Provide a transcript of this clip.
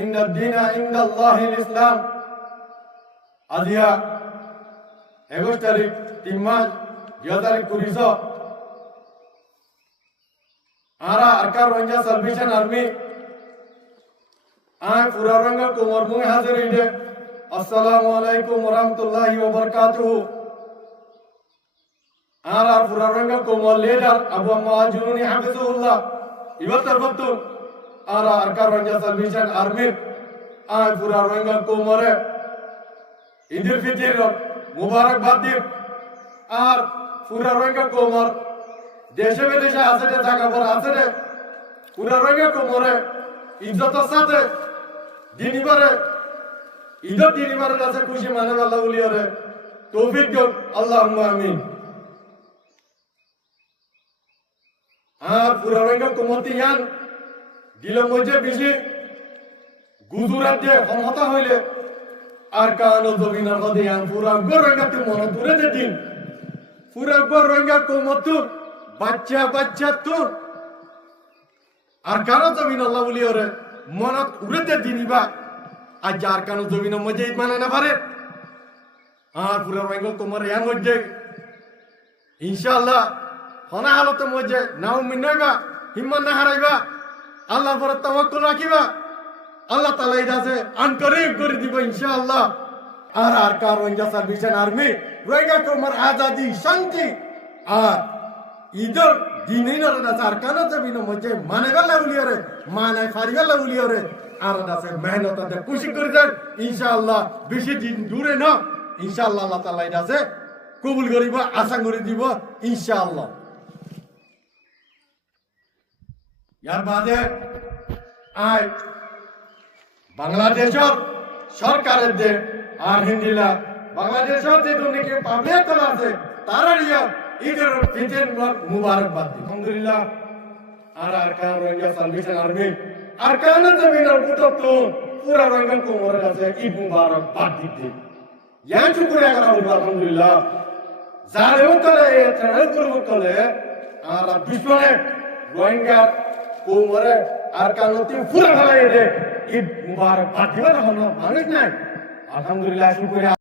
ইন্নাদ দীনা ইনদাল্লাহিল ইসলাম। আজিয়া 21 তারিখ 3 মাস 2020 आरा आकार रंजा सल्वेशन आर्मी आय पूरा रंगा कुमार मुंह हाजिर इधे अस्सलामु अलैकुम वरहमतुल्लाहि वबरकातुहू। आरा पूरा रंगा कुमार लीडर अबू महाजुनी हाफिजुल्लाह इवतर बत्तु आरा आकार रंजा सल्वेशन आर्मी आय पूरा रंगा कुमारे ईदुल फितर मुबारकबाद दी আর पूरा रंगा कुमार দেশে বিদেশে আছে রে থাকা পর আছে রে পুরা রঙে কোমরে ইজ্জতের সাথে দিনিবারে ঈদের দিনিবারে কাছে খুশি মানে আল্লাহ বলিও রে তৌফিক দিও আল্লাহুম্মা আমিন। আর পুরা রঙে কোমরতি ইয়ান দিল মজে বেশি গুজরাট দিয়ে ক্ষমতা হইলে আর কানো জমিনার মধ্যে ইয়ান পুরা গর রঙাতে মন দূরে যে দিন পুরা গর রঙা কোমরতু বাচ্চা বাচ্চা তো আর কারো জমিন আল্লাহ বলি ওরে মনত উড়েতে দিনিবা আর যার কারো জমিন মজে মানে না পারে আর পুরো রঙ তোমার ইয়ান মধ্যে ইনশাআল্লাহ হনা হালত মজে নাও মিনাইবা হিম্মত না হারাইবা আল্লাহর উপর তাওয়াক্কুল রাখিবা আল্লাহ তাআলা ইদাসে আনকরিব করে দিব ইনশাআল্লাহ। আর কার রঙা সার্ভিসেন আর্মি রঙা তোমার আজাদি শান্তি আর ঈদের দিনই না সরকার জমিন মধ্যে মানে গেলে উলিয়রে মানে ফারি গেলে উলিয়রে আর দাসে মেহনত দে খুশি করে দেন ইনশাআল্লাহ। বেশি দিন দূরে না ইনশাআল্লাহ আল্লাহ তাআলা ইদাসে কবুল করিব আশা করে দিব ইনশাআল্লাহ। ইয়ার বাদে আয় বাংলাদেশের সরকারের যে আর হিন্দিলা বাংলাদেশের যে দুনিয়া পাবলিক আছে তারা ঈদের ফিতর মুবারকবাদ আলহামদুলিল্লাহ। আর কার রঙা সালভেশন আর্মি আর কান জমিনের পুত্র পুরা রঙা কোমর আছে ঈদ মুবারকবাদ দিতে ইয়ান শুকরিয়া করা হলো আলহামদুলিল্লাহ। যারে উতলে এতরে করব কলে আর বিশ্বনে রঙা কোমরে আর কানতি পুরা ভালাই দে ঈদ মুবারকবাদ দিবা না মানুষ নাই আলহামদুলিল্লাহ শুকরিয়া।